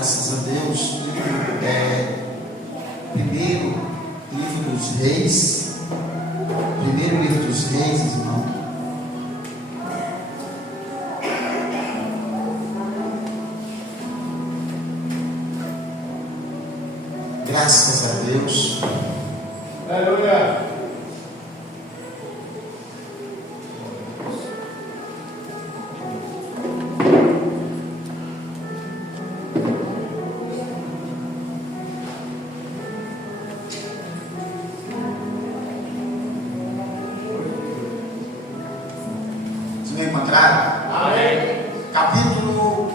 Graças a Deus. Primeiro livro dos Reis. Primeiro livro dos Reis, irmão. Graças a Deus. Aleluia. Vocês me encontraram? Amém. Capítulo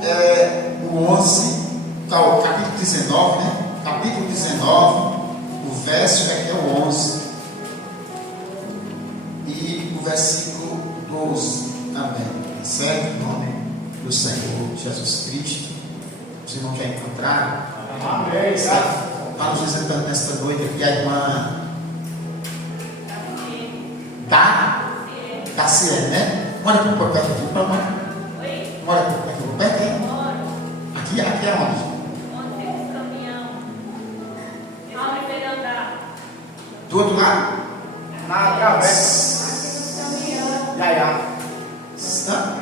11, capítulo 19, né? Capítulo 19, o verso aqui é o 11 e o versículo 12 também, certo? Em nome do Senhor Jesus Cristo. Os irmãos já encontraram? Amém. Está nos visitando nesta noite aqui a irmã da Ciene, né? Mora aqui por perto aqui, para mãe. Mora aqui por perto aqui? Aqui é onde? Do outro lado? Na travessa. Está?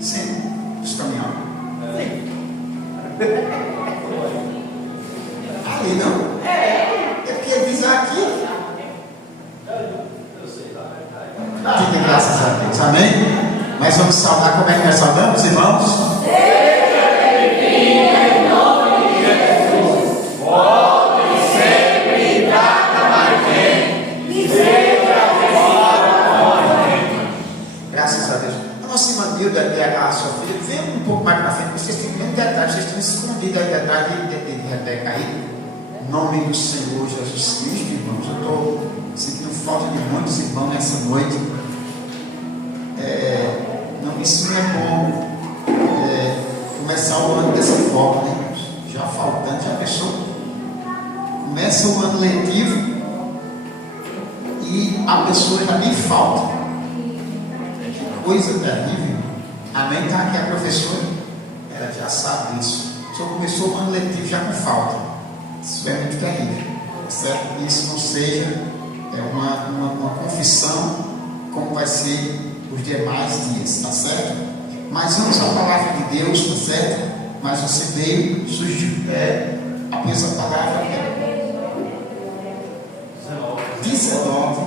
Sim, os caminhões. Ali não? É porque ele diz aqui. Fiquem graças a Deus, amém? Mas vamos saudar, como é que nós saudamos, irmãos? Graças a Deus. A nossa irmã Dilda e a sua filha, vem um pouco mais para frente, vocês têm um detalhe, vocês estão escondidos aí detrás de Rebeca aí. Em nome do Senhor Jesus Cristo, irmãos, eu estou sentindo falta de muitos irmãos nessa noite. Não, isso não é bom começar o ano dessa forma, né, irmãos? Já faltando, já pensou? Começa o ano letivo e a pessoa já nem falta. Que coisa terrível. Amém? Está aqui a professora, ela já sabe isso. Só começou o ano letivo já com falta. Isso é muito terrível, certo? Isso não seja uma confissão como vai ser os demais dias, tá certo? Mas vamos à palavra de Deus, tá certo? Mas você veio, surgiu apenas a palavra 19,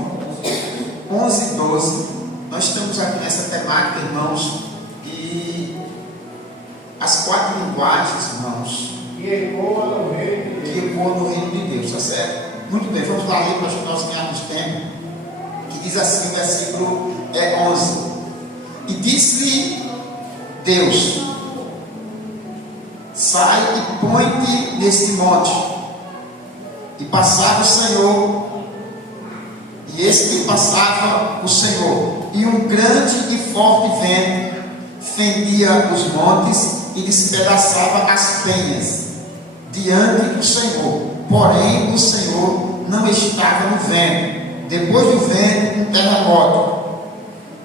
11 e 12. Nós estamos aqui nessa temática, irmãos, e as 4 linguagens, irmãos, Que ecoa no reino de Deus, tá certo? Muito bem, vamos lá ler para nós ganharmos tempo. Que diz assim, o versículo 11: E disse-lhe Deus: sai e põe-te neste monte. E passava o Senhor, e eis que passava o Senhor, e um grande e forte vento fendia os montes e despedaçava as penhas diante do Senhor. Porém o Senhor não estava no vento. Depois do vento, um terremoto.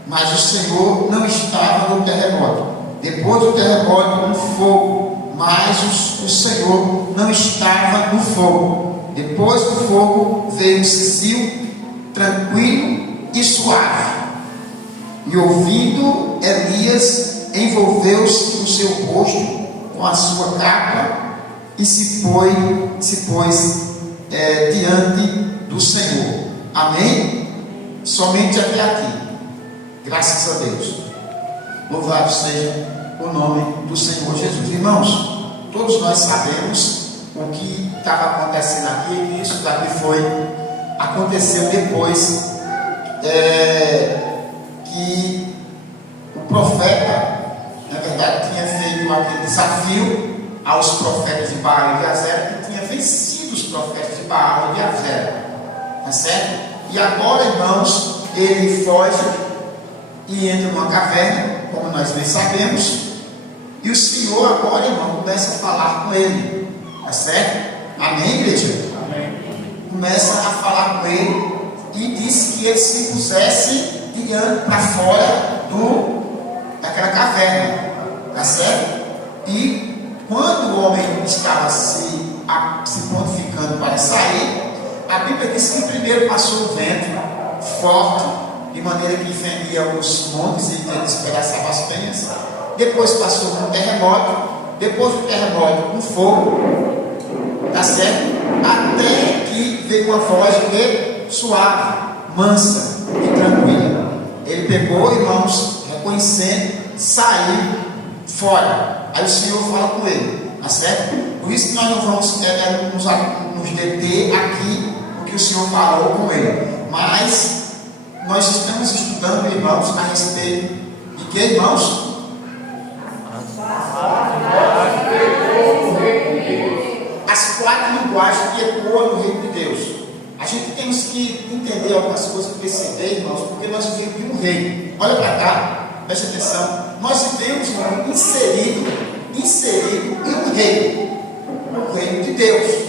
Mas o Senhor não estava no terremoto. Depois do terremoto, um fogo. Mas o Senhor não estava no fogo. Depois do fogo, veio um cessio tranquilo e suave. E ouvindo, Elias envolveu-se no seu rosto com a sua capa e se pôs diante do Senhor. Amém? Somente até aqui. Graças a Deus. Louvado seja o nome do Senhor Jesus. Irmãos, todos nós sabemos o que estava acontecendo aqui, e isso daqui aconteceu depois que o profeta, na verdade, tinha feito aquele desafio aos profetas de Baal e de Azera, que tinha vencido os profetas de Baal e de Azera, tá certo? E agora, irmãos, ele foge e entra numa caverna, como nós bem sabemos, e o Senhor agora, irmão, começa a falar com ele, tá certo? Amém, igreja? Amém. Começa a falar com ele e disse que ele se pusesse diante para fora daquela caverna, tá certo? E quando o homem estava se prontificando para sair, a Bíblia diz que primeiro passou o vento forte, de maneira que fendia os montes e despedaçava as penhas. Depois passou um terremoto, depois do terremoto um fogo, tá certo? Até que veio uma voz suave, mansa e tranquila. Ele pegou, irmãos, reconhecendo, saiu fora. Aí o Senhor fala com ele, tá certo? Por isso que nós não vamos nos deter aqui no que o Senhor falou com ele. Mas nós estamos estudando, irmãos, a respeito de que, irmãos? As 4 linguagens que ecoam no reino de Deus. A gente temos que entender algumas coisas, perceber, irmãos, porque nós vivemos de um reino. Olha para cá, preste atenção. Nós vivemos, irmão, inserido em um reino de Deus.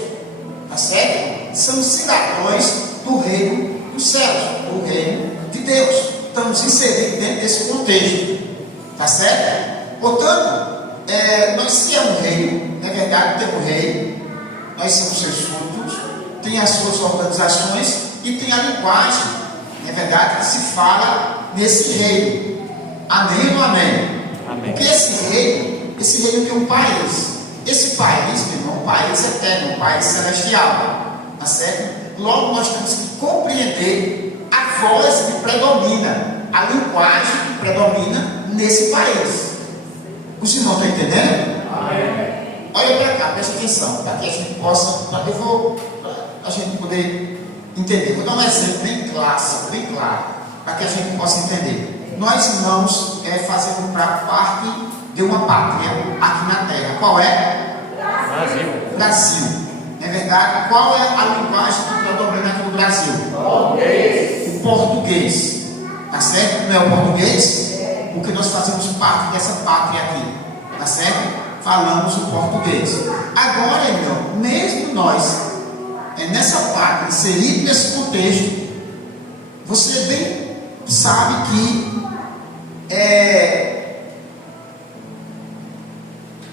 Tá certo? Somos cidadãos do reino dos céus, do reino de Deus. Estamos inseridos dentro desse contexto. Tá certo? Portanto, nós se é um reino, é verdade, tem um rei, nós somos seus súditos, tem as suas organizações e tem a linguagem, é verdade, que se fala nesse reino. Amém ou não amém? Amém. Porque esse reino tem um país. Esse país, meu irmão, é um país eterno, um país celestial. Tá certo? Logo nós temos que compreender a voz que predomina, a linguagem que predomina nesse país. Os irmãos estão entendendo? Amém. Olha para cá, presta atenção, para que a gente possa, para a gente poder entender. Vou dar um exemplo bem clássico, bem claro, para que a gente possa entender. Nós, irmãos, fazemos parte de uma pátria aqui na terra. Qual é? Brasil. É verdade? Qual é a linguagem que predomina aqui no Brasil? Português. O português. Tá certo? Não é o português? Porque nós fazemos parte dessa pátria aqui. Tá certo? Falamos o português. Agora, irmão, mesmo nós, nessa pátria, inserido nesse contexto, você bem sabe que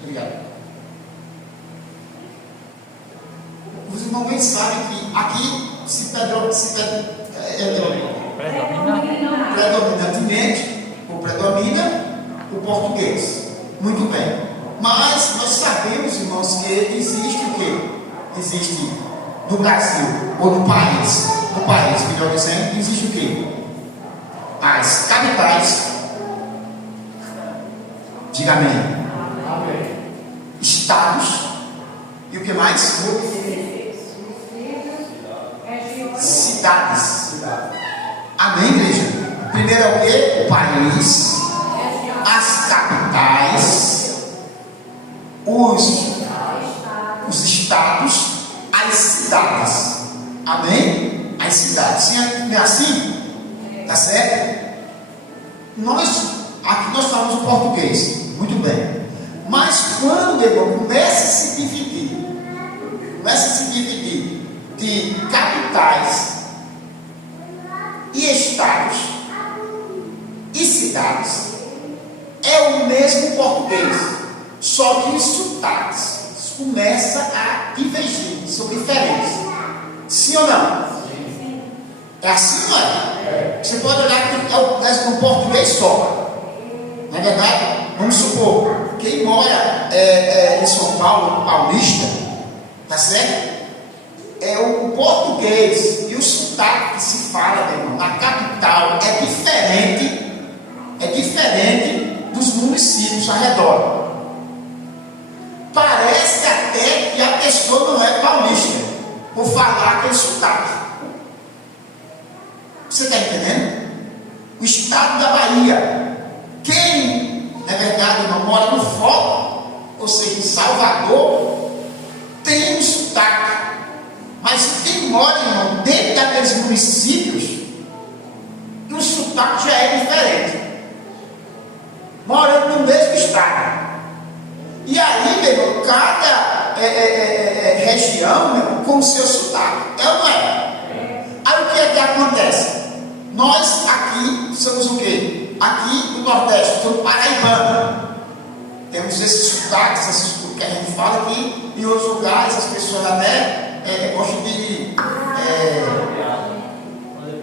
obrigado. Os irmãos bem sabem que aqui predomina o português. Muito bem. Mas nós sabemos, irmãos, que existe o quê? Existe no Brasil, ou no país, melhor dizendo, existe o quê? As capitais. Diga amém. Amém. Estados. E o que mais? Cidades. Amém, igreja? Primeiro é o quê? O país, as capitais, os estados, as cidades. Amém? As cidades. Não é assim? Tá certo? Aqui nós falamos o português. Muito bem. Mas quando, irmão, começa a se dividir de capitais e estados e cidades, é o mesmo português, só que os sotaques começam a divergir, são diferentes. Sim ou não? Sim. É assim, não é? Você pode olhar que no português só. Não é verdade? Vamos supor, quem mora em São Paulo, paulista, tá certo? O português e o sotaque que se fala, meu irmão, na capital é diferente dos municípios ao redor. Parece até que a pessoa não é paulista por falar aquele sotaque. Você está entendendo? O estado da Bahia, quem, na verdade, não mora no foco, ou seja, em Salvador, tem um sotaque. Mas quem mora, irmão, dentro daqueles municípios, o sotaque já é diferente. Morando no mesmo estado. E aí, meu irmão, cada região, meu irmão, com o seu sotaque. É ou não é? Aí o que é que acontece? Nós aqui somos o quê? Aqui no Nordeste, somos paraibano. Temos esses sotaques, esses que a gente fala aqui, em outros lugares as pessoas até gostam de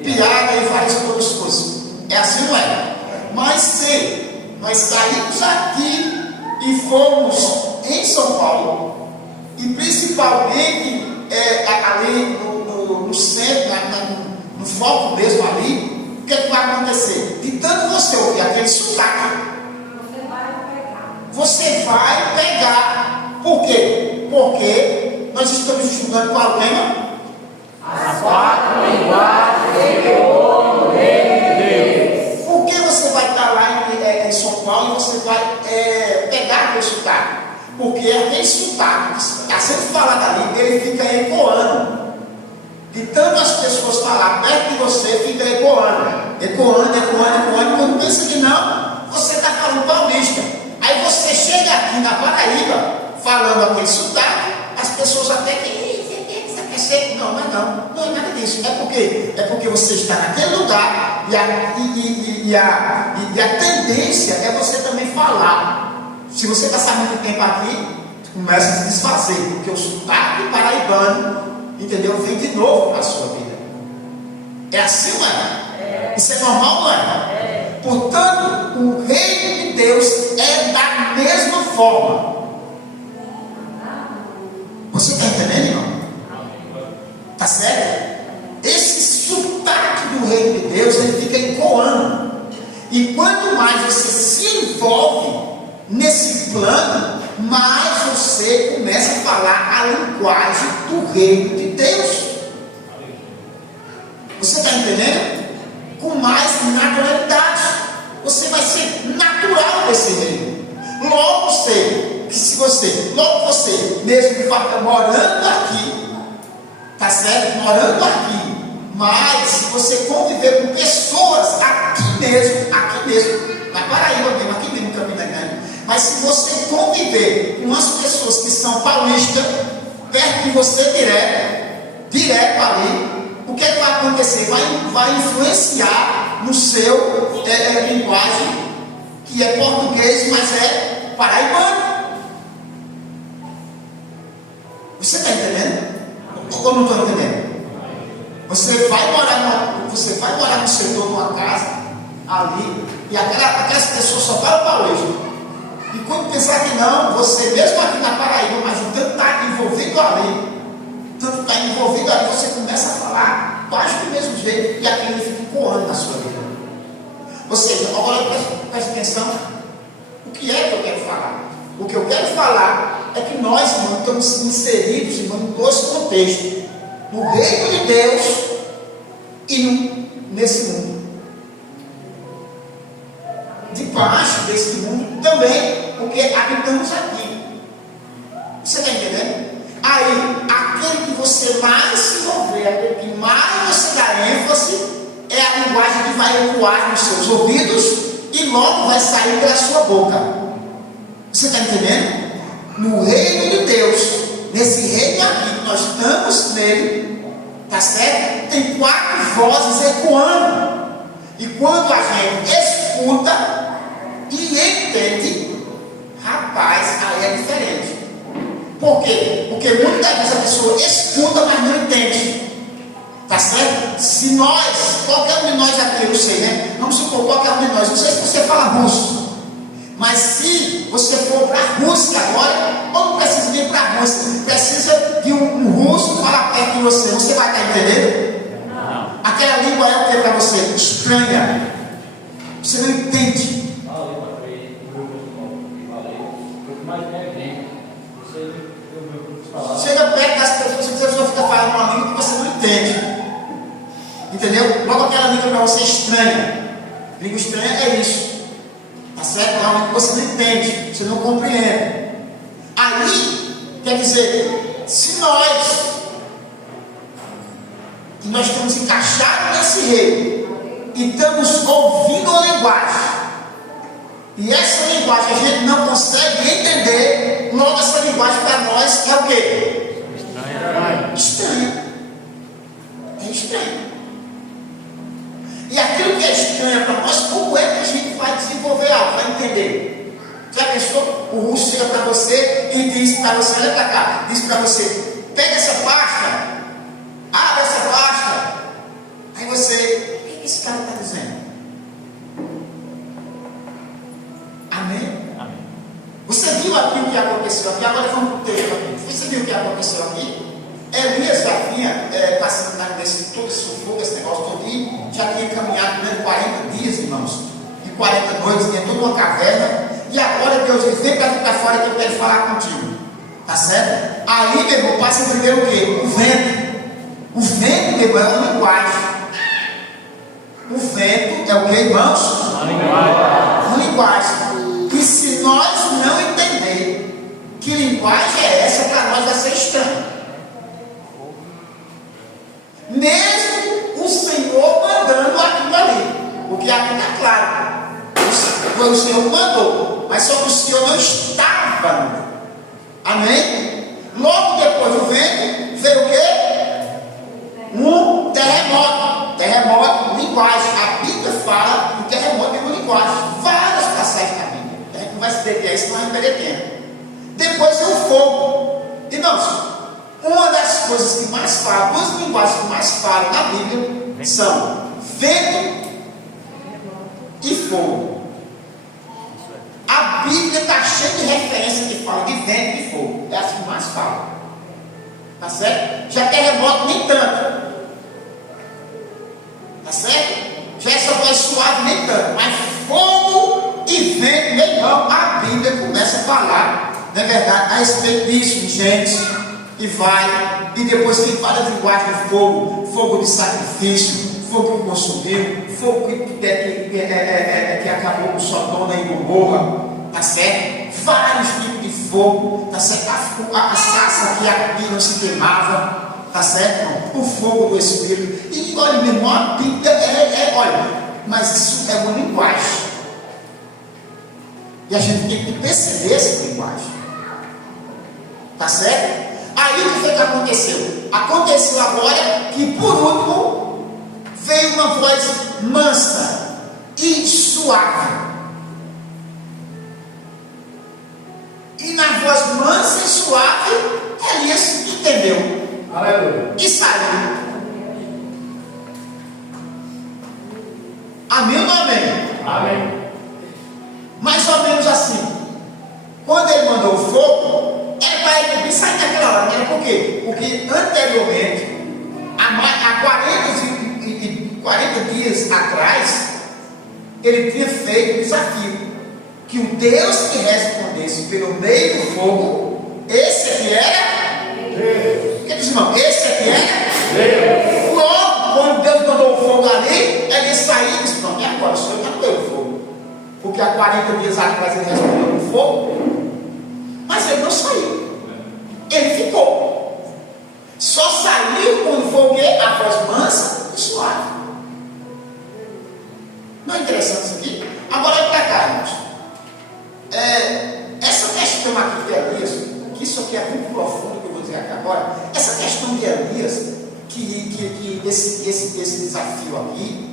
piada e várias outras coisas. É assim, não é? Mas se nós saímos aqui e fomos em São Paulo, e principalmente ali no centro, no foco mesmo ali, o que é que vai acontecer? De tanto você ouvir aquele sotaque, você vai pegar. Por quê? Porque nós estamos estudando qual tema? As 4 linguagens que o no reino de Deus. Por que você vai estar lá em São Paulo e você vai pegar aquele sotaque? Porque aquele sotaque que está sendo falado ali, ele fica ecoando. De tanto as pessoas falar perto de você, fica ecoando. Quando pensa que não, você está falando paulista. Aí você chega aqui na Paraíba, falando aquele sotaque, as pessoas até que não é nada disso. É porque você está naquele lugar e a tendência é você também falar. Se você passar muito tempo aqui, começa a se desfazer, porque o sotaque paraibano, entendeu? Vem de novo para a sua vida. É assim, não é? Isso é normal, não é? Portanto, o reino de Deus é da mesma forma. Você está entendendo, irmão? Tá certo? Esse sotaque do reino de Deus, ele fica ecoando. E quanto mais você se envolve nesse plano, mais você começa a falar a linguagem do reino de Deus. Você está entendendo? Com mais naturalidade. Você vai ser natural desse reino. Logo você, mesmo que morando aqui, tá certo? Morando aqui, mas se você conviver com pessoas aqui mesmo, na Paraíba mesmo, aqui mesmo, Campina Grande, mas se você conviver com as pessoas que são paulistas, perto de você direto ali, o que é que vai acontecer? Vai influenciar no seu linguagem, que é português, mas é paraibano. Você está entendendo? Ou não estou entendendo? Você vai morar no setor de uma casa ali, e aquelas pessoas só falam paulista. E quando pensar que não, você mesmo aqui na Paraíba, mas o tanto está envolvido ali, você começa a falar quase do mesmo jeito, e aquilo fica ecoando na sua vida. Ou seja, agora preste atenção, o que é que eu quero falar? O que eu quero falar é que nós, irmãos, estamos inseridos, irmãos, em dois contextos: no reino de Deus e nesse mundo. Debaixo desse mundo também, porque habitamos aqui. Você está entendendo? Aí, aquele que você mais se envolver, aquele que mais você dá ênfase, é a linguagem que vai ecoar nos seus ouvidos e logo vai sair pela sua boca. Você está entendendo? No reino de Deus, nesse reino aqui que nós estamos nele, tá certo? Tem 4 vozes ecoando. E quando a gente escuta e entende, rapaz, aí é diferente. Por quê? Porque muitas vezes a pessoa escuta, mas não entende. Tá certo? Se nós, qualquer um de nós aqui, eu sei, né? Vamos supor, qualquer um de nós, não sei se você fala russo, mas se você for para a Rússia agora, ou não precisa vir para a Rússia, precisa de um russo falar perto de você, você vai estar entendendo? Não. Aquela língua é o que para você? Estranha. Você não entende. Chega perto das pessoas, a pessoa fica falando uma língua que você não entende. Entendeu? Logo aquela língua para você é estranha. Língua estranha é isso. Tá certo? É uma língua que você não entende, você não compreende. Aí, quer dizer, se nós estamos encaixados nesse reino e estamos ouvindo a linguagem, e essa linguagem a gente não consegue entender, logo essa linguagem para nós é o quê? Estranha. É estranho. E aquilo que é estranho para nós, como é que a gente vai desenvolver algo, vai entender? Já pensou? O russo chega para você e diz para você, olha para cá, diz para você, pega essa pasta, abre essa pasta. Aí você, o que esse cara está dizendo? Amém? Amém. Você viu aqui o que aconteceu aqui? Agora vamos para o texto aqui. Você viu o que aconteceu aqui? Elias já vinha passando nesse todo esse sufoco, esse negócio todo, e já tinha caminhado durante 40 dias, irmãos, e 40 noites dentro de uma caverna, e agora Deus diz, vem para ficar fora que eu quero falar contigo, tá certo? Aí, meu irmão, passa a entender o quê? O vento. O vento, meu irmão, é uma linguagem. O vento é o que, irmãos? Uma linguagem. Uma linguagem. E se nós não entender que linguagem é essa, para nós vai ser estranho. Mesmo o Senhor mandando aquilo ali, porque aqui está claro, foi o Senhor que mandou, mas só que o Senhor não estava. Amém? Logo depois do vento veio o quê? Um terremoto. Terremoto, linguagem. A Bíblia fala que o terremoto é uma linguagem. Várias passagens na Bíblia. A gente não vai se deter a isso, não vai perder tempo. Depois veio o fogo. Irmãos, uma das coisas que mais falam, duas linguagens que mais falam na Bíblia são vento e fogo. A Bíblia está cheia de referências que falam de vento e fogo. É as que mais falam. Tá certo? Já terremoto nem tanto. Tá certo? Já essa voz suave nem tanto. Mas fogo e vento, meu irmão, a Bíblia começa a falar, não é verdade, a respeito disso, gente. E vai, e depois tem várias linguagens de fogo, fogo de sacrifício, fogo que consumiu, fogo que acabou com Sodoma e Gomorra, tá certo? Vários tipos de fogo, tá certo? A sarça que aqui não se queimava, tá certo? O fogo do Espírito. E olha, meu irmão, a Bíblia olha, mas isso é uma linguagem. E a gente tem que perceber essa linguagem, tá certo? Aí o que foi que aconteceu? Aconteceu agora que por último veio uma voz mansa e suave. E na voz mansa e suave, Elias entendeu. Aleluia. E saiu. Amém ou não amém? Amém. Mais ou menos assim. Quando ele mandou o fogo, era para ele sair daquela hora. Era por quê? Porque anteriormente, há 40 dias atrás, ele tinha feito um desafio. Que o Deus que respondesse pelo meio do fogo, esse aqui era Deus. Quer dizer, irmão, esse aqui era Deus. Logo, quando Deus mandou o fogo ali, ele saiu e disse: pronto, e agora? O Senhor está no meio do fogo. Porque há 40 dias atrás ele respondeu com fogo, mas ele não saiu. Ele ficou. Só saiu quando foi o quê? A voz mansa e suave. Não é interessante isso aqui? Agora olha para cá, irmãos. Essa questão aqui de Elias, que isso aqui é muito profundo, que eu vou dizer aqui agora. Essa questão de Elias, esse desafio aqui,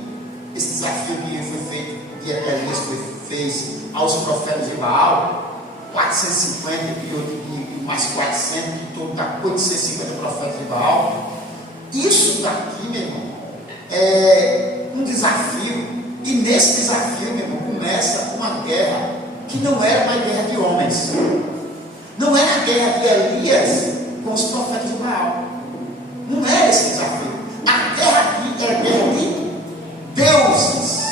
esse desafio que foi feito, que Elias fez aos profetas de Baal, 450 e mais 400, em torno da 850 profetas de Baal. Isso daqui, meu irmão, é um desafio. E nesse desafio, meu irmão, começa uma guerra que não era uma guerra de homens. Não era a guerra de Elias com os profetas de Baal. Não era esse desafio. A guerra aqui era a guerra de deuses.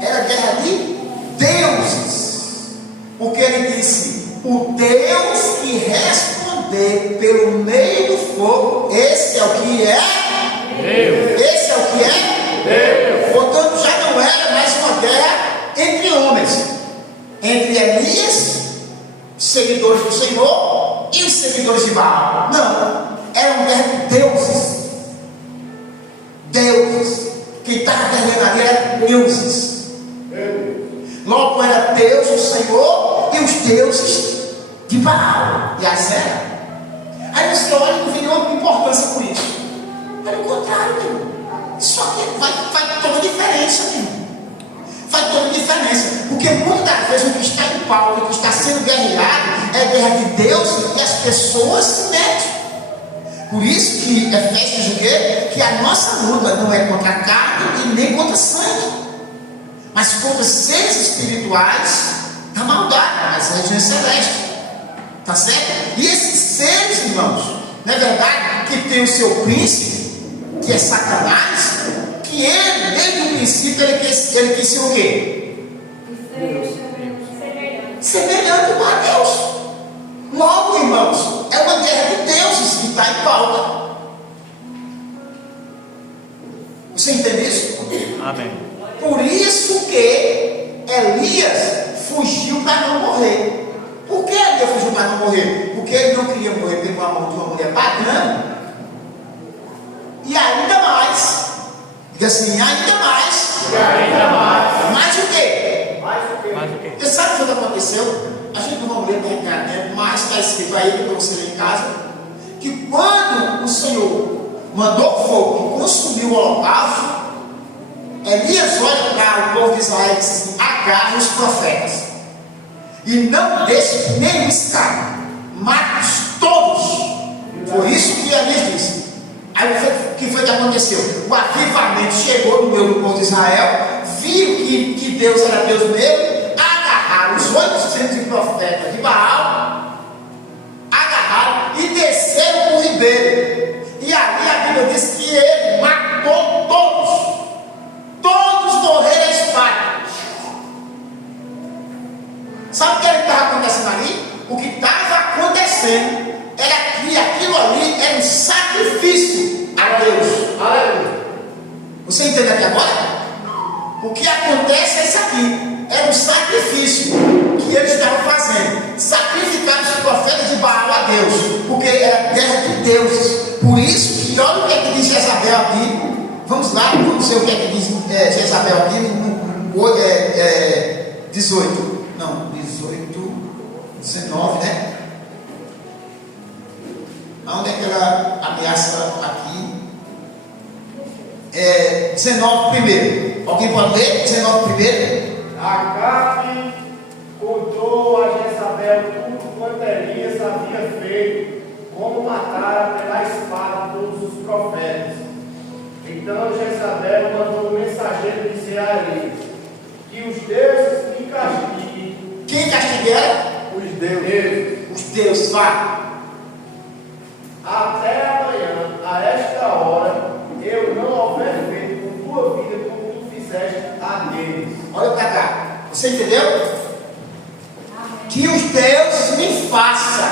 Era a guerra de deuses. Porque ele disse: o Deus que responder pelo meio do fogo, esse é o que é Deus. Esse é o que é Deus. Portanto, já não era mais uma guerra entre homens, entre Elias, seguidores do Senhor, e os seguidores de Baal. Não, era uma guerra de deuses. Deuses. Quem estava guerreando ali era deuses. Logo era Deus, o Senhor, e os deuses de Baal. E assim era. Aí você olha e não vê nenhuma importância com isso. Pelo contrário, meu. Isso aqui faz toda a diferença, meu. Faz toda a diferença. Porque muitas vezes o que está em pauta, o que está sendo guerreado, é a guerra de Deus e as pessoas se metem. Por isso que Efésios diz o quê? Que a nossa luta não é contra a carne e nem contra sangue, mas contra seres espirituais da maldade, nas regiões celestes. Tá certo? E esses seres, irmãos, não é verdade que tem o seu príncipe, que é Satanás, que ele, desde o princípio, ele quis ser o quê? Semelhante a Deus. Logo, irmãos, é uma guerra de deuses que está em pauta. Você entende isso? Amém. Por isso que Elias fugiu para não morrer. Por que Elias fugiu para não morrer? Porque ele não queria morrer pelo amor de uma mulher pagã. E ainda mais, diga assim, ainda mais. E ainda mais. Mais o quê? Mais o quê? Mais o quê? Você sabe o que aconteceu? A gente não vai ler para entrar dentro, mas está escrito aí para você ler em casa, que quando o Senhor mandou fogo que consumiu o holocausto, Elias olha para o povo de Israel e diz assim: agarre os profetas e não deixe nenhum escape, mate-os todos. Por isso que Elias disse. Aí o que foi que aconteceu? O avivamento chegou no meio do povo de Israel, viram que Deus era Deus mesmo, agarraram os 800 profetas de Baal, agarraram e desceram para o ribeiro. E ali a Bíblia diz que ele matou todos. Todos morreram à espada. Sabe o que estava acontecendo ali? O que estava acontecendo era que aquilo ali era um sacrifício a Deus. Aleluia. Você entende aqui agora? O que acontece é isso aqui. Era um sacrifício que eles estavam fazendo. Sacrificar os profetas de Baal a Deus. Porque era guerra de deuses. Por isso que olha o que é que diz Jezabel aqui. Vamos lá, vamos ver o que é que diz Jezabel aqui no 18. Não, 18, 19, né? Onde é que ela ameaça aqui? 19 primeiro. Alguém pode ler? 19 primeiro. Acabe contou a Jezabel tudo quanto Elias havia feito, como matara pela espada todos os profetas. Então Jezabel mandou um mensageiro dizer a Elias: que os deuses me castiguem. Quem castiga ela? Os deuses. Os deuses, vai. Até amanhã, a esta hora, eu não houver feito com tua vida como tu fizeste a deles. Olha para cá. Você entendeu? Que os deuses me façam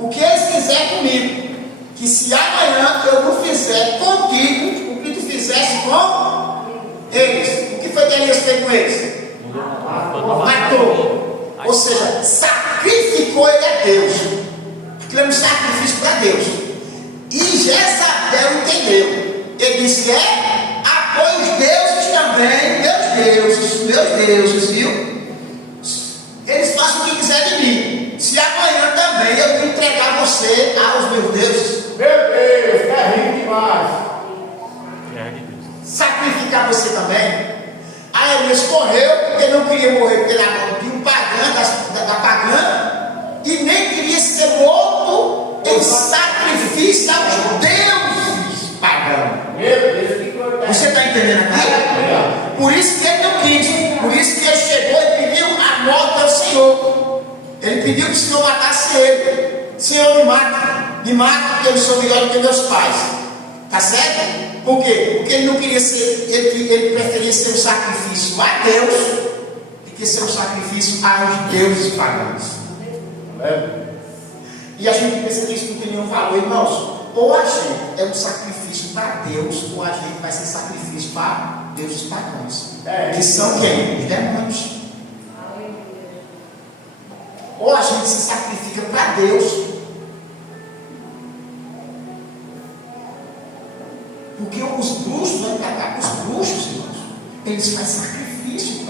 o que eles quiserem comigo. Que se amanhã eu não fizer contigo o que tu fizeste com eles. O que foi que Elias fez com eles? Matou. Ou seja, sacrificou ele a Deus. Aquilo era um sacrifício para Deus. E Jezabel entendeu. Ele disse: apoie os deuses também, meus deuses, viu? Eles façam o que quiser de mim. Se amanhã também eu entregar você aos meus deuses, Meu Deus, é rico demais. sacrificar você também. Aí Elias correu, porque não queria morrer pela mão de um pagão, da pagã, e nem queria ser morto em sacrifício aos deuses pagãos. Meu Deus, que coisa. Você está entendendo aqui? Por isso que ele não quis, por isso que ele chegou e pediu a morte ao Senhor. Ele pediu que o Senhor matasse ele. Senhor, me mata, porque eu sou melhor do que meus pais. Tá certo? Por quê? Porque ele não queria ser, ele preferia ser um sacrifício a Deus do que ser um sacrifício aos deuses pagãos. E a gente pensa que isso não tem nenhum valor, irmãos. Ou a gente é um sacrifício para Deus, ou a gente vai ser sacrifício para deuses pagãos. Que são quem? Os demônios. Ou a gente se sacrifica para Deus. Porque os bruxos, irmãos, eles fazem sacrifício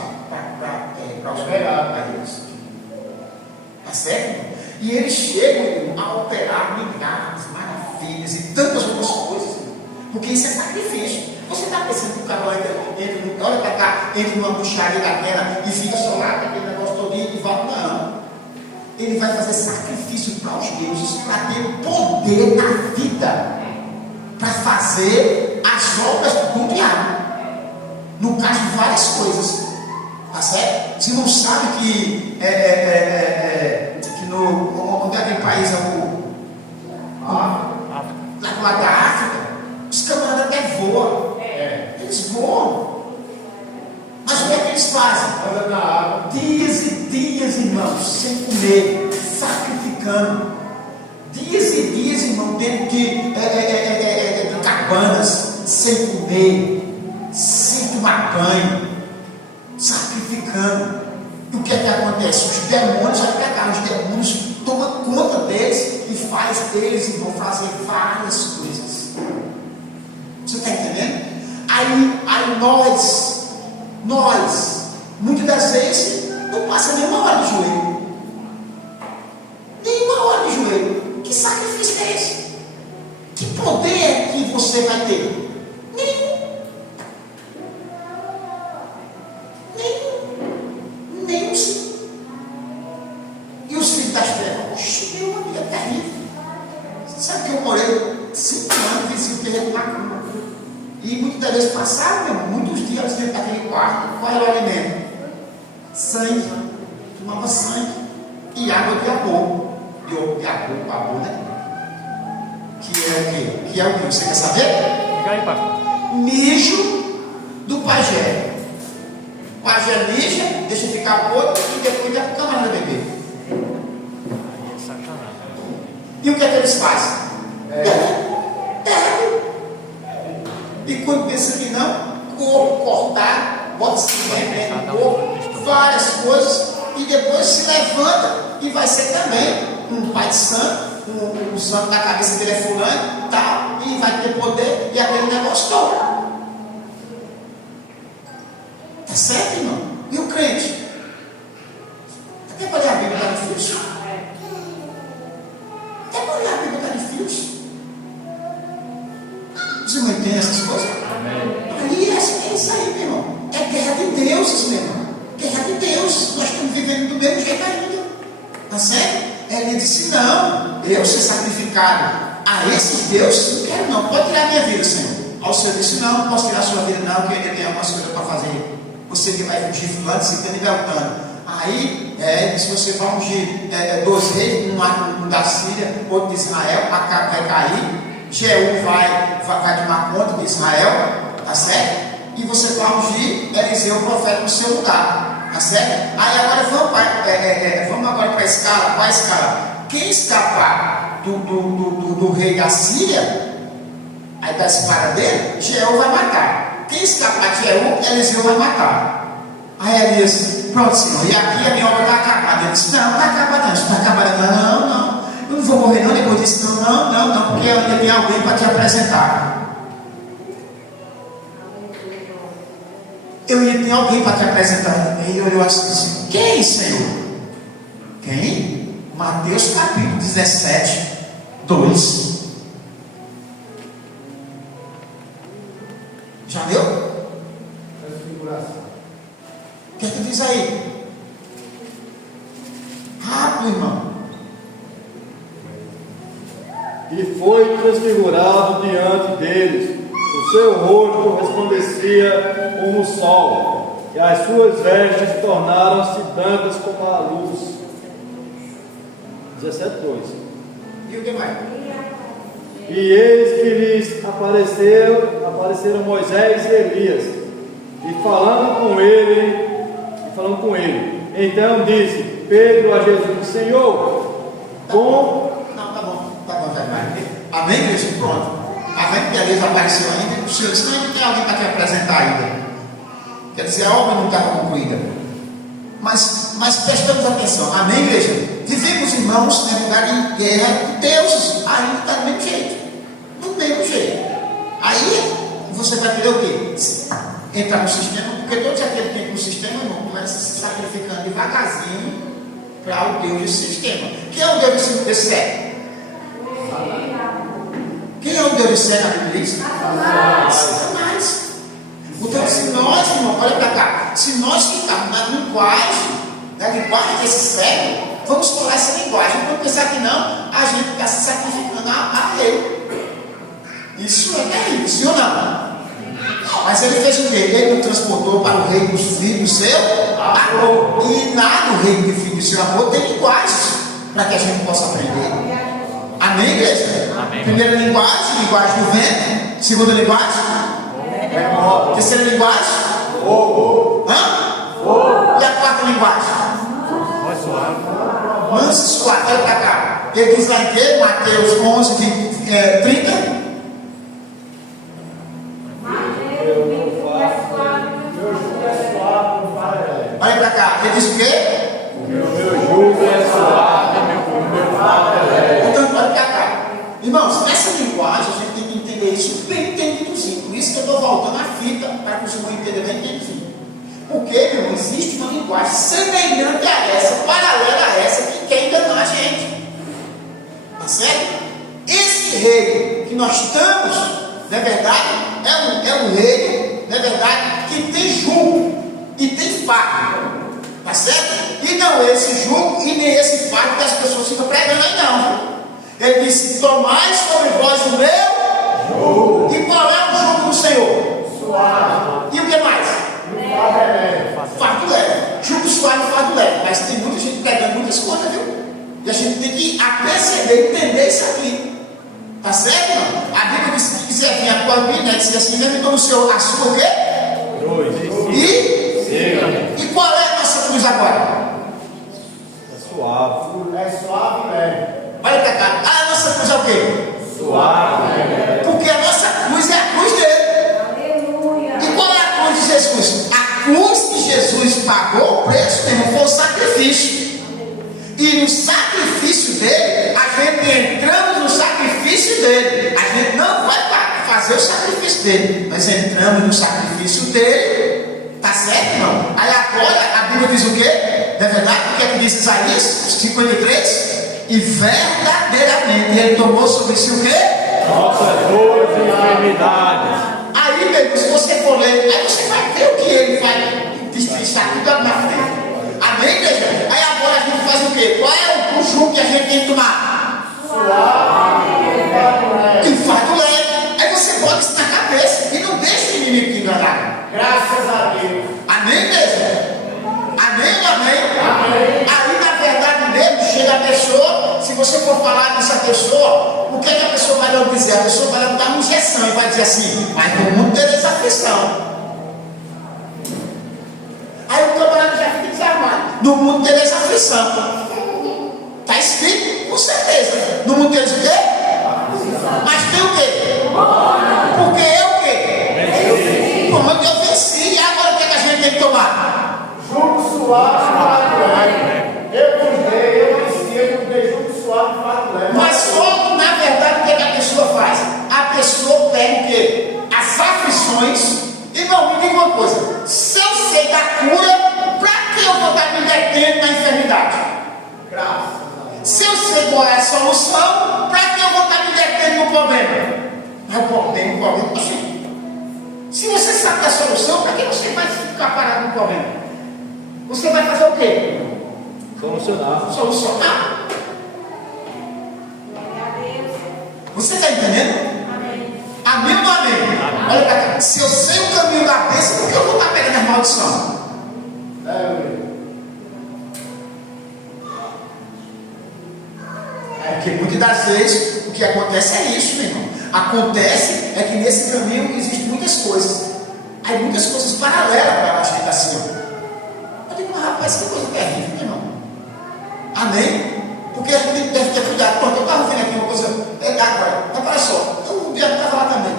para eles. Tá certo? E eles chegam a operar milagres, maravilhas e tantas outras coisas. Porque isso é sacrifício. Você está pensando que o cara olha para cá entra numa bucharia daquela e fica só lá com aquele negócio todinho e volta. Não. Ele vai fazer sacrifício para os deuses, para ter poder na vida, para fazer as obras do diabo. No caso, várias coisas. Tá certo? Você não sabe que onde é aquele país lá do lado da África, os camaradas até voam. Eles voam. Mas o que é que eles fazem? Dias e dias, irmãos, sem comer, sacrificando. Dias e dias, irmão, dentro de cabanas, sem comer, sem tomar banho, sacrificando. E o que é que acontece? Os demônios atacaram, os demônios tomam conta deles e faz deles e vão fazer várias coisas. Você está entendendo? Aí nós, muitas das vezes, não passa nenhuma hora de joelho. Nenhuma hora de joelho. Que sacrifício é esse? Que poder que você vai ter? Nenhum. E os filhos das trevas? Oxe, meu amigo, é terrível. Você sabe que eu morei 5 anos vizinho terreno na cama. E muitas das vezes passaram, muitos dias dentro daquele quarto. Qual era o alimento? Sangue. Tomava sangue. E água de amor. De amor, né? Que é o quê? Que é o quê? Você quer saber? Fica aí, pastor. Mijo do pajé. O pajé mija, deixa ficar podre e depois dá para a camarada beber. Aí é sacanagem. E o que é que eles fazem? Terra. E quando pensa que não, corpo cortar, bota se remendo no corpo, várias coisas, e depois se levanta e vai ser também um pai de santo, um santo da cabeça dele é fulano, tal, e vai ter poder e aquele negócio todo. Tá certo, irmão? E o crente? Até para ler a Bíblia está difícil. Até para ler a Bíblia está difícil. Você não entende essas coisas? Aí é isso aí, meu irmão. É guerra de deuses, meu irmão. Guerra de deuses. Nós estamos vivendo do mesmo jeito ainda. Tá certo? Ele disse: não, eu ser sacrificado a esses deuses, não quero não. Pode tirar a minha vida, Senhor. Ao Senhor disse: não posso tirar a sua vida, não, porque ele tem algumas coisas para fazer. Você que vai fugir fulano, citando e beltando. Aí, se você vai ungir 2 reis, um da Síria, outro de Israel, Acabe vai cair, Jeú vai tomar conta de Israel, tá certo? E você vai ungir Eliseu, o profeta, no seu lugar, tá certo? Aí agora vamos agora para a escala. Qual a escala? Quem escapar do rei da Síria, aí da espada dele, Jeú vai matar. Quem escapar de Jeú, Eliseu vai matar. Aí Elias, pronto, Senhor, e aqui a minha obra está acabada. Ele disse: não, está acabada não, está acabada não, eu não vou morrer não. Depois disse: não, porque eu ainda tenho alguém para te apresentar. Eu ia ter alguém para te apresentar. Aí ele olhou assim e disse: quem, Senhor? Quem? Mateus capítulo 17, 2. Já leu? O que é que diz aí? Rápido, irmão. E foi transfigurado diante deles. O seu rosto resplandecia como o sol, e as suas vestes tornaram-se brancas como a luz. 17:2. E o que mais? E eis que lhes apareceram Moisés e Elias, e falando com ele. Então disse Pedro a Jesus: Senhor, Não, tá bom, vai. Amém, igreja? Pronto. A vendo que a Elias apareceu ainda, o Senhor disse: não, tem alguém para te apresentar ainda. Quer dizer, a obra não está concluída. Mas prestamos atenção. Amém, igreja? Vivemos, irmãos, na verdade, em guerra de deuses. Ainda está do mesmo jeito. Do mesmo jeito. Aí você vai querer o quê? Entrar no sistema, porque todos aqueles que entram no sistema, irmão, começam se sacrificando devagarzinho para o Deus desse sistema. Quem é o Deus desse século? Quem é o Deus desse século na Bíblia? Satanás. Então, se nós, irmão, olha para cá, se nós ficarmos na linguagem desse século, vamos falar essa linguagem. Vamos pensar que não, a gente está se sacrificando a rei. Isso é terrível, sim ou não? Mas ele fez o quê? Ele nos transportou para o reino dos filhos do seu amor. E lá no reino do filho do seu amor tem linguagens para que a gente possa aprender. Amém, igreja? Amém. Primeira linguagem do vento. Segunda linguagem, terceira linguagem, fogo. E a quarta linguagem, manso e suave. Olha para cá. Ele diz lá em que? Mateus 11, 30. Olha para cá. Ele diz o quê? O meu jugo é suave, meu fardo é leve. Então, olha para cá. Irmãos, nessa linguagem a gente tem que entender isso bem entendidozinho. Por isso que eu estou voltando a fita para que os irmãos entendam bem entendidozinho. Porque, meu irmão, existe uma linguagem semelhante a essa, paralela a essa, que quer enganar a gente. Tá certo? Esse reino que nós estamos, na verdade, é um reino, na verdade, que tem jugo e tem fardo. Tá certo? E não esse jugo e nem esse fardo que as pessoas ficam pregando aí, não. Ele disse: tomai sobre vós o meu jugo. E qual é o jugo do Senhor? Suave. E o que mais? Fardo leve. Jugo suave e fardo leve. Mas tem muita gente pregando muitas coisas, viu? E a gente tem que perceber, entender isso aqui. Tá certo, não? A Bíblia diz que quiser vir a tua vida, diz assim mesmo, então no seu, a sua o quê? E qual é a nossa cruz agora? É suave. É suave e leve. Olha para cá. A nossa cruz é o quê? Suave. Porque a nossa cruz é a cruz dele. Aleluia. E qual é a cruz de Jesus? A cruz que Jesus pagou o preço, meu irmão, foi o sacrifício. E no sacrifício dele, a gente entramos no sacrifício dele. A gente não vai fazer o sacrifício dele, mas entramos no sacrifício dele. Tá certo, irmão? Aí agora a Bíblia diz o quê? Não é verdade? O que é que diz Isaías 53? E verdadeiramente ele tomou sobre si o quê? Nossas dores e enfermidades. Aí, meu irmão, se você for ler, aí você vai ver o que ele vai destrinchar tudo na frente. Amém, igreja? Aí agora a gente faz o quê? Qual é o jugo que a gente tem que tomar? E fardo leve. Aí você bota isso na cabeça e não deixa o inimigo te enganar. Graças a Deus. Amém, igreja? Amém ou amém? Aí, na verdade mesmo, chega a pessoa, se você for falar dessa pessoa, o que, é que a pessoa vai lhe dizer? A pessoa vai lhe dar uma injeção e vai dizer assim: mas no mundo tereis aflição. Aí o camarada já fica desarmado. No mundo tereis aflição. Está escrito? Com certeza. No mundo tereis o quê? Mas tem o quê? Porque eu o quê? Como eu venci. E agora o que, é que a gente tem que tomar? Jugo suave e fardo leve. Eu dei jugo suave e fardo leve. Mas só, na verdade, o que, é que a pessoa faz? A pessoa pega o quê? As aflições. Irmão, me diga uma coisa: se eu sei da cura, para que eu vou estar me detendo na enfermidade? Graças a Deus. Se eu sei qual é a solução, para que eu vou estar me detendo no problema? Mas o problema é assim. Se você sabe da solução, para que você vai ficar parado no problema? Você vai fazer o quê? Solucionar. Solucionar. Você está entendendo? Amém ou não amém? Olha para cá. Se eu sei o caminho da bênção, por que eu vou estar pegando as maldições? Porque muitas das vezes o que acontece é isso, meu irmão. Acontece é que nesse caminho existem muitas coisas. Aí muitas coisas paralelas para a gente assim, ó. Eu digo: mas rapaz, que coisa terrível, meu irmão. Amém? Porque a gente deve ter cuidado. Pronto, eu estava vendo aqui uma coisa. Agora, olha só, um dia eu estava lá também.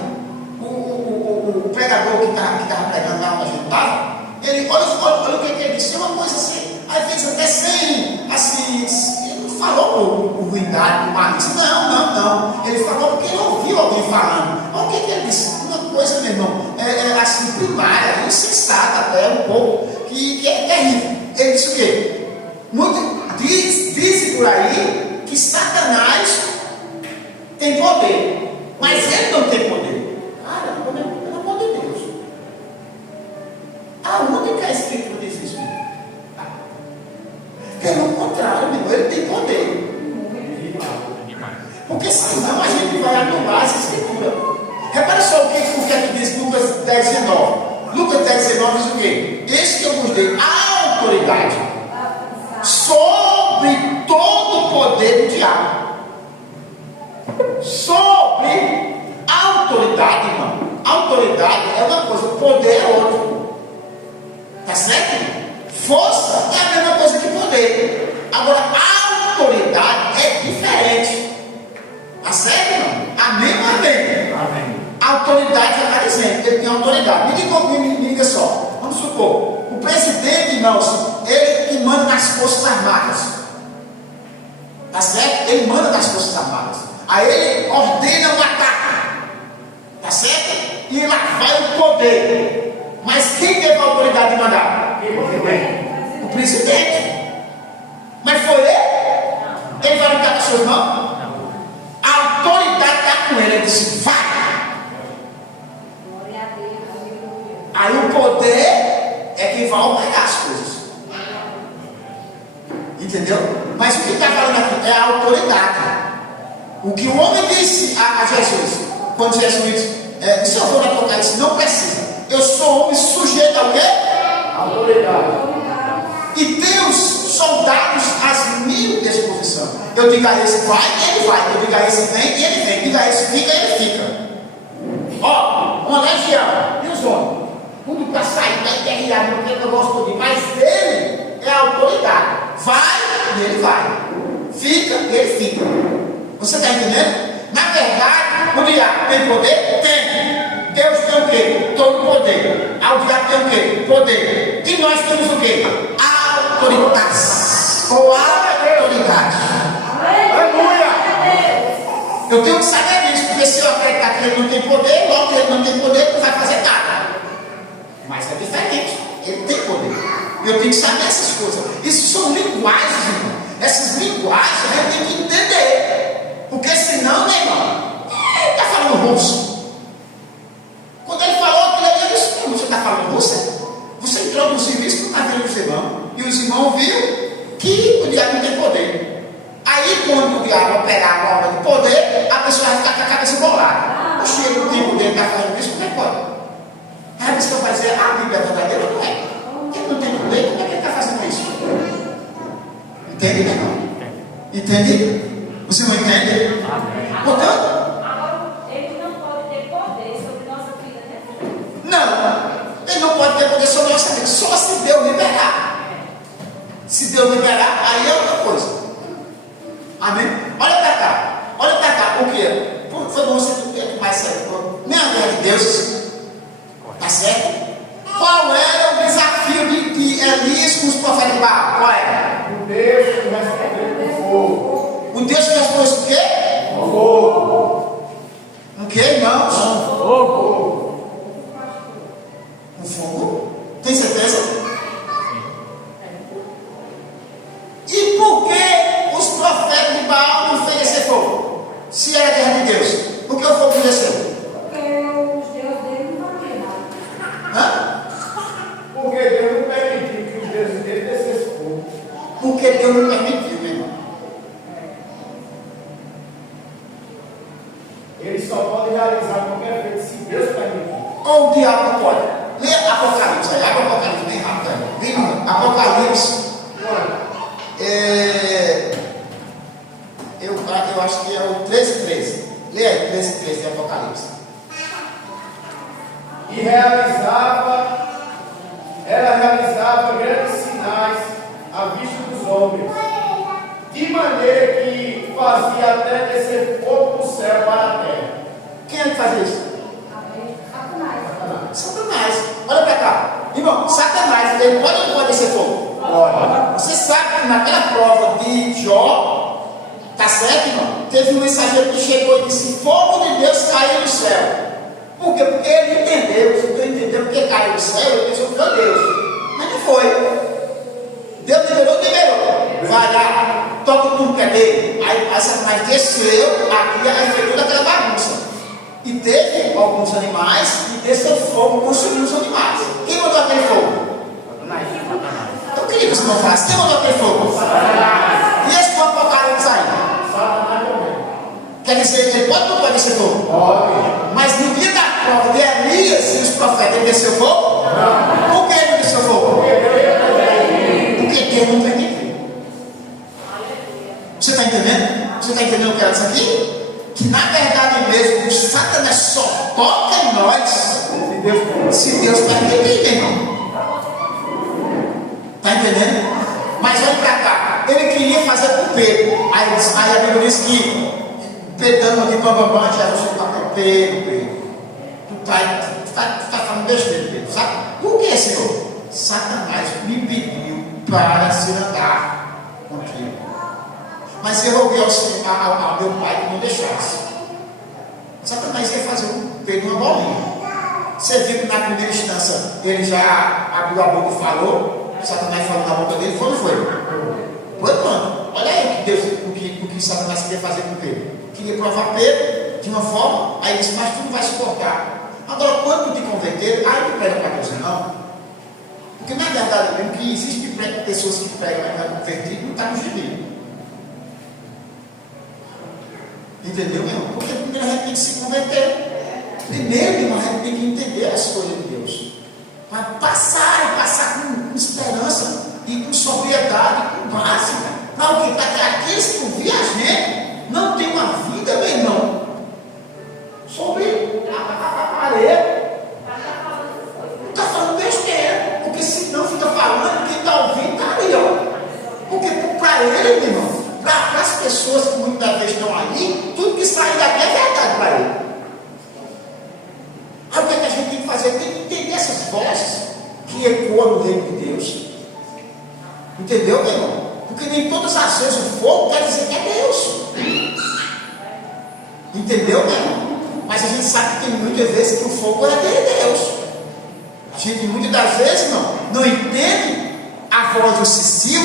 O pregador que estava pregando lá onde a gente estava, ele, olha o que ele disse. É uma coisa assim, às vezes até sem, assim, ele não falou por ruindade, por malícia. Não. Ele falou porque ele ouviu alguém falando. Olha o que ele disse. Uma coisa, meu irmão, assim, primária, insensata até um pouco, que é terrível. Ele disse o quê? Dizem por aí que Satanás tem poder, mas ele não tem poder. Caramba, pelo amor de Deus. Aonde está escrito Porque senão a gente vai anular essa escritura. Repara só o que é que diz Lucas 10:19. Lucas 10:19 diz o quê? Eis que eu vos dei autoridade sobre todo o poder do diabo. Sobre autoridade, irmão. Autoridade é uma coisa, poder é outra. Tá certo? Força é a mesma coisa que poder. Agora, autoridade é diferente. Tá certo, irmão? Amém ou amém? Amém. Autoridade já está dizendo, ele tem autoridade. Me diga só, vamos supor, o presidente, irmãos, ele que manda nas Forças Armadas. Tá certo? Ele manda nas Forças Armadas. Aí ele ordena um ataque. Tá certo? E lá vai o poder. Mas quem teve a autoridade de mandar? O presidente. Mas foi ele? Ele vai ficar com as suas mãos? A autoridade está com ele. Ele disse, vai. Aí o poder é quem vai operar as coisas. Entendeu? Mas o que está falando aqui é a autoridade. O que o homem disse a Jesus, quando Jesus disse, se eu for Apocalipse, não precisa. Eu sou homem sujeito ao quê? Autoridade. E tem os soldados às mil disposição. Eu digo a esse vai, ele vai. Eu digo a esse vem, ele vem. Eu digo a esse fica, ele fica. Ó, uma legião. E os homens? Tudo para sair, para enterrar, não tem negócio todo. Mas ele é a autoridade. Vai e ele vai. Fica e ele fica. Você está entendendo? Na verdade, o diabo tem poder? Tem. Deus tem o quê? Todo poder. O diabo tem o quê? Poder. E nós temos o quê? Autoridade. Ou autoridade. Aleluia! Eu tenho que saber disso, porque se eu acreditar que ele não tem poder, logo que ele não tem poder, ele não vai fazer nada. Mas é diferente. Ele tem poder. Eu tenho que saber essas coisas. Isso são linguagens, irmão. Essas linguagens a gente tem que entender. Porque senão, meu irmão, ele está falando russo. Quando ele falou aquilo ali, eu disse, você está falando russo? Você introduziu isso na vida dos irmãos. E os irmãos viram que o diabo não tem poder. Aí quando o diabo pegar a obra de poder, a pessoa vai ficar com a cabeça bolada. Oxe, ele não tem poder, está fazendo isso, como é que pode? Aí a pessoa vai dizer, a Bíblia é verdadeira ou não é? Ele não tem poder, como é que ele está fazendo isso? Entende, meu irmão? Entende? Você não entende? Portanto, agora, ele não pode ter poder sobre nossa vida, né? não, ele não pode ter poder sobre nossa vida, só se Deus liberar. Se Deus liberar, aí é outra coisa. Amém? Olha para cá, o que? Por favor, você tem mais sério. Nem a guerra de Deus, tá certo? Qual era o desafio de Elias com os profetas de Baal? Qual era? O Deus que respondeu com fogo. O Deus que respondeu o quê? Com fogo. O quê, irmãos? Fogo. Com fogo? Tem certeza? E por que os profetas de Baal não fez descer fogo? Se era a guerra de Deus, por que o fogo não desceu? Porque os deuses dele não faziam nada. Hã? Porque Deus não permitiu que os deuses dele descessem fogo. Porque Deus não permitiu, meu irmão. Ele só pode realizar qualquer feito se Deus permitir. Ou o diabo não pode. Lê Apocalipse, aí abre Apocalipse bem rápido aí. Bem rápido. Apocalipse. Eu acho que é o 13:13. Lê aí, 13:13 de Apocalipse. E ela realizava grandes sinais à vista dos homens, de maneira que fazia até descer fogo do céu para a terra. Quem é que faz isso? Satanás. Satanás. Olha para cá. Irmão, Satanás, ele pode ou não pode descer fogo? Olha, Você sabe que naquela prova de Jó, tá certo, irmão? Teve um mensageiro que chegou e disse: fogo de Deus caiu do céu. Por quê? Porque ele entendeu. Se ele entendeu porque caiu do céu, ele pensou que foi Deus. Mas não foi. Deus liberou. Vai lá, toca o turno que é dele. Aí Satanás desceu aqui, aí fez toda aquela bagunça. E teve alguns animais e desceu fogo, consumiu os animais. Quem mandou aquele fogo? Eu queria que você não falasse. Quem mandou aquele fogo? E esse do Apocalipse aí? Satanás também. Quer dizer, ele pode ou não pode descer fogo? Pode. Mas no dia da prova de Elias e os profetas, ele desceu fogo? Não. Por que ele não desceu fogo? Porque Deus não permitiu. Você está entendendo? Você está entendendo o que era isso aqui? Que na verdade mesmo, o Satanás só toca em nós se Deus permitir, meu irmão. Está entendendo? Mas olha para cá, ele queria fazer com Pedro. Aí a Bíblia diz que Pedro aqui, bababá, Jesus chegou para Pedro. Tu está falando besteira, Pedro, sabe? Por que, Senhor? Satanás me pediu para se andar contigo. Mas eu roguei ao meu pai que não deixasse. Satanás ia fazer com Pedro uma bolinha. Você viu que na primeira instância ele já abriu a boca e falou. Satanás falou na boca dele, foi ou não foi? Foi quando? Olha aí o que Satanás queria fazer com Pedro. Queria provar Pedro de uma forma, aí disse, mas tu não vai suportar. Agora, quando tu te converter, aí tu prega para Deus, não. Porque na verdade mesmo que existem pessoas que pregam para convertir, não está no gibi. Entendeu, meu irmão? Porque primeiro a gente tem que se converter. Primeiro, irmão, a gente tem que entender as coisas de Deus. Para passar com esperança e com sobriedade, com básica. Para o que? Para que aqueles que ouvir a gente não tenham uma vida, meu irmão, sobre a areia. Não está falando besteira. Porque senão fica falando, quem está ouvindo está ali, ó. Porque para ele, meu irmão, para as pessoas que muitas vezes estão ali, tudo que sair daqui é verdade para ele. Aí o que a gente tem que fazer? Tem que entender essas vozes que ecoam no reino de Deus. Entendeu, meu irmão? Porque nem todas as vezes o fogo quer dizer que é Deus. Entendeu, meu irmão? Mas a gente sabe que tem muitas vezes que o fogo é de Deus. A gente muitas das vezes não entende a voz do Cecil,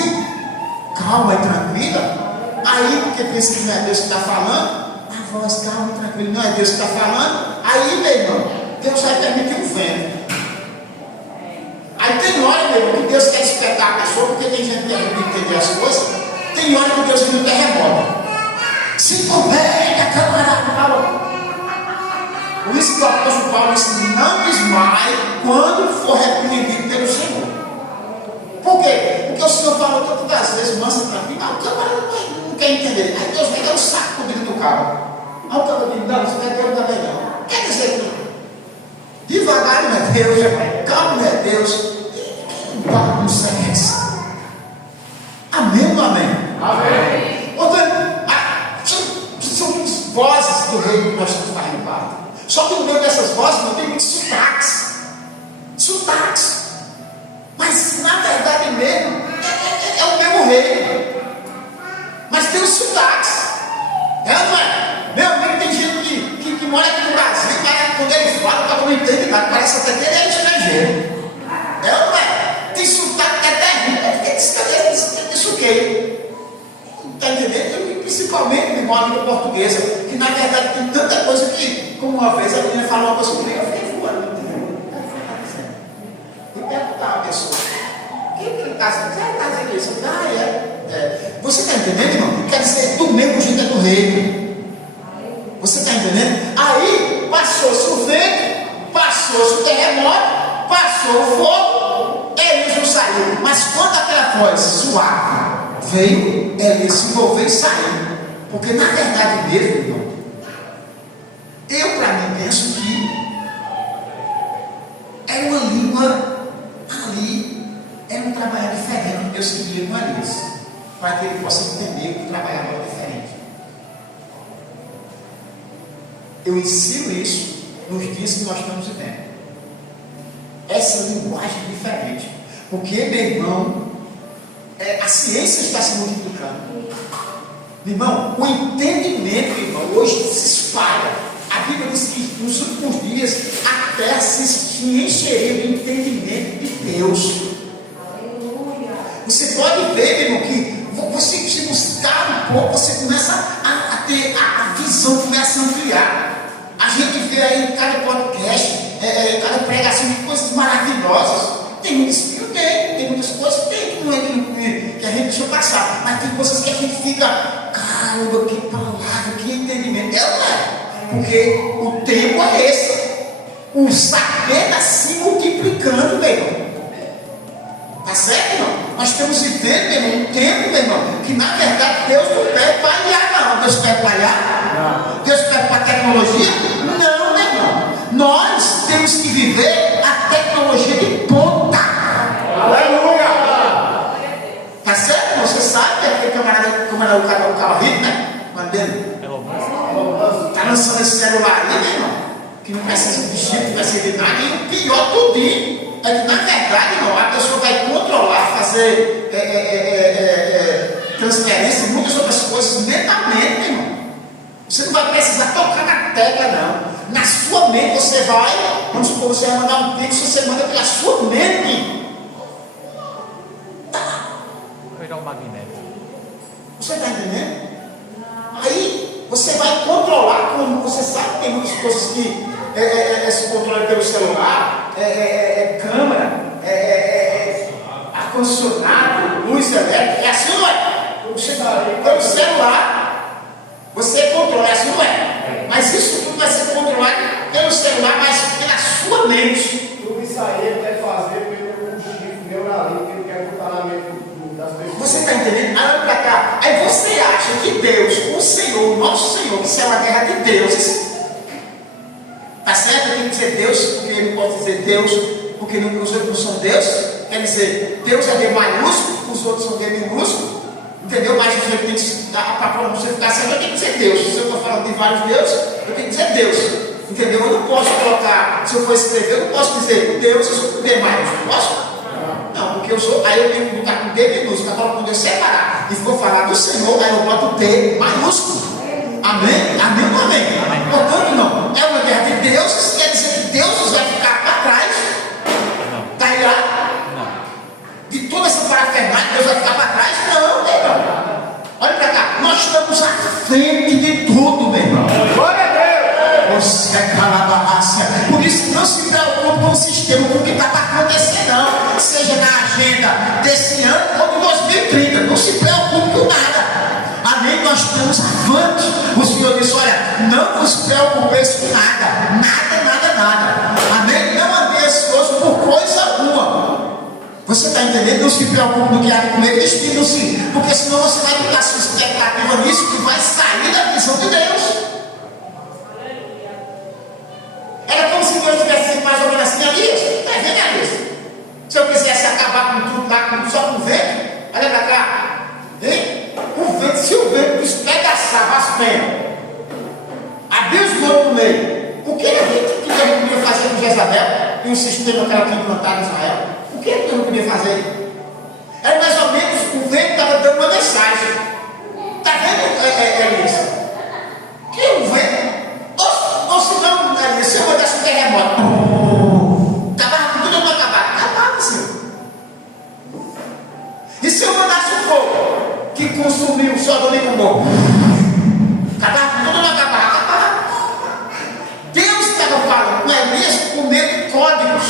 calma e tranquila. Aí, porque pensa que não é Deus que está falando, a voz calma e tranquila, não é Deus que está falando. Aí, meu irmão, Deus vai permitir um vento. Aí tem hora, meu irmão, que Deus quer espetar a pessoa, porque tem gente que não entender as coisas. Tem hora que Deus vem no terremoto. Se converta, camarada. Por isso que o apóstolo Paulo disse: não desmaie quando for repreendido pelo Senhor. Por quê? Porque o Senhor falou tantas das vezes, mansa tranquilo, mas o camarada não quer entender. Aí Deus vai dar um saco com o dedo do carro. Aí o camarada diz: não, você vai ter também não. Quer dizer que devagar não é Deus, calmo não é Deus, não segue essa. Amém ou não amém? Amém. São vozes do reino que nós estamos fazendo parte. Só que no meio dessas vozes não tem muitos sotaques. Sotaques. Mas na verdade mesmo é o mesmo reino. Mas tem os sotaques. É ou não é? Meu amigo, tem gente que mora aqui no Brasil, mas quando ele fala, o cara não entende nada. Parece até que ele é estrangeiro. É ou não é? Tem sotaque que é terrível. Isso que está entendendo? Principalmente de uma língua portuguesa, que na verdade tem tanta coisa que, como uma vez a menina falou uma coisa comigo, eu fiquei voando. E perguntar a pessoa: o que ele está dizendo? Ele está dizendo isso. Você está entendendo, irmão? Quer dizer, do mesmo jeito é do reino. Você está entendendo? Aí passou-se o vento, passou-se o terremoto, passou o fogo, Elias não saiu. Mas quando aquela voz suave veio, Elias se envolveu e saiu. Porque na verdade mesmo, irmão, eu para mim penso que era uma língua ali, era um trabalho diferente que Deus queria com Elias, para que ele possa entender que o trabalho era diferente. Eu ensino isso nos dias que nós estamos vivendo. Essa linguagem diferente. Porque, meu irmão, a ciência está se multiplicando. Meu irmão, o entendimento, irmão, hoje se espalha. A Bíblia diz que nos últimos dias a terra se encheria de entendimento de Deus. Você pode ver, meu irmão, que você se buscar um pouco, você começa a ter a visão, começa a ampliar. A gente vê aí em cada podcast, cada pregação de coisas maravilhosas. Tem muitos que tem muitas coisas que a gente deixou passar, mas tem coisas que a gente fica: caramba, que palavra, que entendimento. É Porque o tempo é esse. O saber está se multiplicando, meu irmão. Tá certo, irmão? Nós estamos vivendo, meu irmão, um tempo, meu irmão, que na verdade Deus não pede para aliar, não. Deus pede para aliar? Deus pede para tecnologia? Não, meu irmão. Nós temos que viver a tecnologia de ponta. Aleluia! Tá certo, irmão? Você sabe que aquele camarada, como era o carro rico, né? Mandando. Tá lançando esse celular aí, meu irmão, que não precisa de chip, não precisa de nada. E o pior tudinho é que, na verdade, irmão, a pessoa vai controlar, fazer transferência, muitas outras coisas mentalmente, meu irmão. Você não vai precisar tocar na tecla, não. Na sua mente você vai, vamos supor, você vai mandar um pix, você manda pela sua mente. Pegar o magnético. Você está entendendo? Aí você vai controlar, como você sabe que tem muitas coisas que se controla pelo celular, câmera, ar-condicionado, luz elétrica, é assim, não é? Pelo celular, você controla, é assim, não é? Mas isso tudo vai ser controlado pelo celular, mas pela sua mente. Tudo isso aí ele quer fazer pelo chifre neuralíneo, que ele quer botar na mente das pessoas. Você está entendendo? Olha para cá. Aí você acha que Deus, o Senhor, o nosso Senhor, isso é uma guerra de deuses. Tá certo? Eu tenho que dizer Deus, porque eu não posso dizer Deus, porque os outros não são Deus. Quer dizer, Deus é D maiúsculo, os outros são D minúsculo. Entendeu? Mas você tem que, para você ficar certo, eu tenho que dizer Deus. Se eu estou falando de vários deuses, eu tenho que dizer Deus. Entendeu? Eu não posso colocar, se eu for escrever, eu não posso dizer Deus, eu sou com D maiúsculo. Posso? Não, porque eu sou, aí eu tenho que botar com D minúsculo, agora quando eu separar e for falar do Senhor, aí eu boto D maiúsculo. Amém? Amém ou amém? Portanto, não, é uma guerra de deuses, quer dizer que Deus vai ficar para trás, está aí lá, de toda essa parafernália, Deus vai ficar para trás? Não, meu irmão. Olha para cá, nós estamos à frente de tudo, meu irmão. Glória a Deus! Você é calabaça. Por isso, não se preocupe com o sistema, com o que está para acontecer, não. Seja na agenda desse ano ou de 2030. Não se preocupe com nada. Amém? Nós estamos avante. O Senhor disse: olha, não vos preocupeis com nada. Nada, nada, nada. Amém? Não andei ansioso por coisa alguma. Você está entendendo? Não se preocupe no que há de comer, vestido sim. Porque senão você vai ficar sua expectativa nisso que vai sair da visão de Deus. Era como se Deus tivesse sido mais ou menos assim, Elias. Está vendo, Elias? Se eu quisesse acabar com tudo lá, só com o vento, olha para cá. Hein? O vento, se o vento despedaçava as penas, abrir os gotos no meio, o que Deus não podia fazer com Jezabel e o sistema que ela tinha implantado em Israel? O que Deus não podia fazer? Era mais ou menos, o vento estava dando uma mensagem. Está vendo, Elias? Que o vento, ou se não, Elias, se eu mandasse um terremoto, acabava com tudo, não acabava. Acabava, senhor. E se eu mandasse um fogo que consumiu Sodoma e Gomorra, acabava com tudo, não acabava. Acabava. Deus estava falando com Elias por meio de códigos.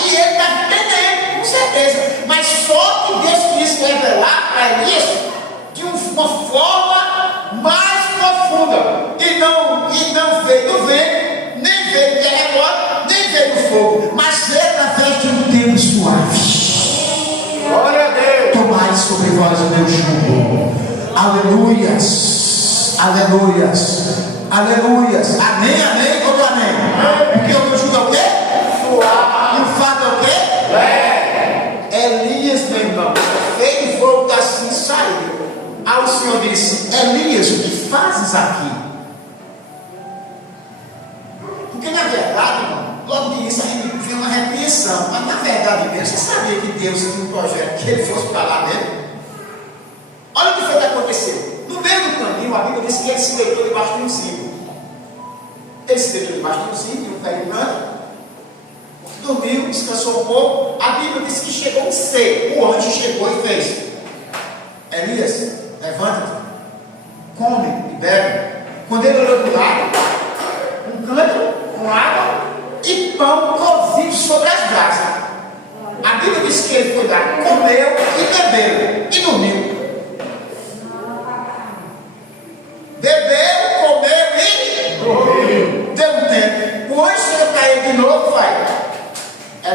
E ele estava entendendo, com certeza. Mas só que Deus quis revelar para Elias de uma forma mais profunda. E não veio do vento, nem veio do terremoto, nem veio do fogo. Mas veio através de um tempo suave. Glória a Deus! Tomai sobre vós o meu jugo. Aleluias. Aleluias. Aleluias. Amém, amém, todo amém. Porque o meu jugo é o quê? Suave. E o fardo é o quê? Elias, meu irmão, veio e voltou assim, saiu. Aí o Senhor disse: Elias, o que fazes aqui? Porque na verdade, irmão, logo de início a gente viu uma repreensão. Mas na verdade mesmo, você sabia que Deus tinha um projeto que ele fosse para lá mesmo? Olha o que foi que aconteceu. No meio do caminho, a Bíblia diz que ele se deitou debaixo de um cimo. Ele se deitou debaixo de um cimo, de um pé grande. Dormiu, descansou um pouco. A Bíblia diz que chegou um ser. O anjo chegou e fez: Elias, levanta-te, come e bebe. Quando ele olhou do lado, um cântaro com água e pão cozido sobre as brasas. A Bíblia diz que ele foi lá, comeu e bebeu e dormiu. Bebeu, comeu e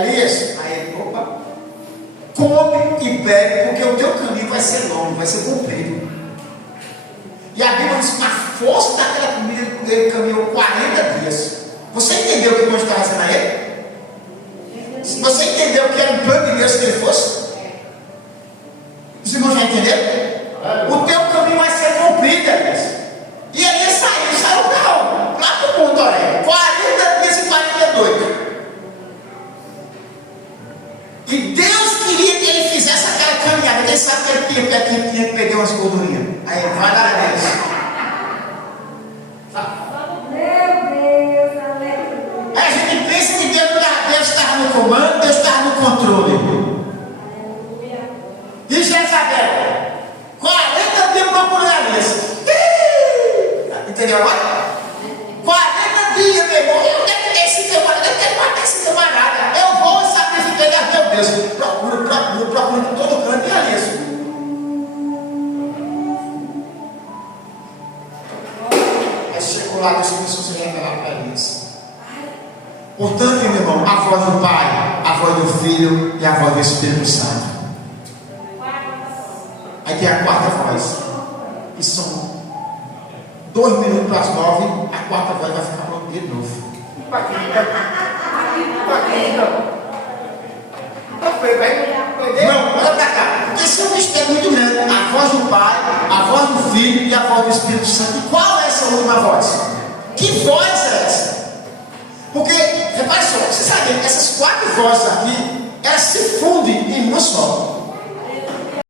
Elias, aí ele, opa, come e bebe, porque o teu caminho vai ser longo, vai ser comprido. E a Bíblia diz que com a força daquela comida ele caminhou 40 dias. Você entendeu o que Deus estava dizendo a ele? Você entendeu que era um plano de Deus que ele fosse? Os irmãos já entenderam? O teu caminho vai ser comprido, Elias. E ele saiu para onde? Lá para o Monte Oreb. 40 dias e 40 noites. E Deus queria que ele fizesse aquela caminhada. Quem sabe que ele tinha que perder umas gordurinhas. Aí, vai lá, Deus. Aí a gente pensa que Deus estava no comando, Deus estava no controle. E Jezabel, 40 dias procurando Elias. Entendeu agora? 40 dias, meu irmão. Eu quero ter esse camarada, eu quero matar esse camarada. Eu vou sacrificar, meu Deus. Procura por todo canto e Elias. Aí chegou lá, Deus começou a se revelar para Elias. Portanto, meu irmão, a voz do Pai, a voz do Filho e a voz do Espírito Santo. Aí tem a quarta voz. E são 2 minutos para as 9, a quarta voz vai ficar pronta de novo. Não, olha para cá. Porque esse é um mistério muito grande. A voz do Pai, a voz do Filho e a voz do Espírito Santo. E qual é essa última voz? Que voz é essa? Porque, repare só, você sabe, essas 4 vozes aqui, elas se